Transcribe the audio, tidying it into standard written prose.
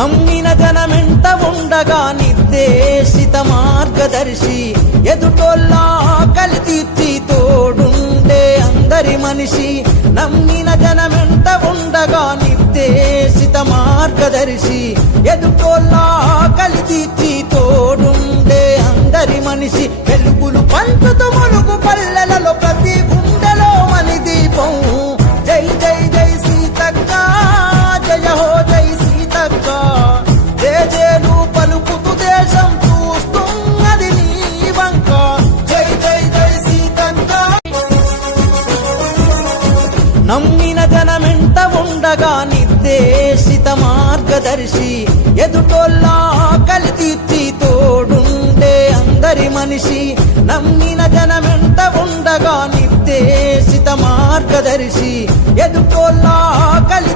నమ్మిన జనమెంట ఉండగా నిర్దేశిత మార్గదర్శి ఎదుటోళ్ళ ఆకలి తీర్చి తోడుండే అందరి మనిషి నమ్మిన జనమెంట ఉండగా నిర్దేశిత మార్గదర్శి ఎదుటోళ్ళ ఆకలి తీర్చి తోడుండే అందరి మనిషి వెలుగులు పంచుతూ ములుగు పల్లెలలో ప్రతి గుండెలో మని దీపం జై జై జై సీతక్క జయ హో జై సీతక్క జేజేలు పలుకుతూ దేశం చూస్తున్నది నీ వంక జై జై జై సీతక్క నమ్మిన జనమెంట ఉండగా నిర్దేశిత మార్గదర్శి ఎదుటోళ్ళ ఆకలి తీర్చి తోడుండే అందరి మనిషి నమ్మిన జనమెంట ఉండగా నిర్దేశిత మార్గదర్శి ఎదుటోళ్ళ ఆకలి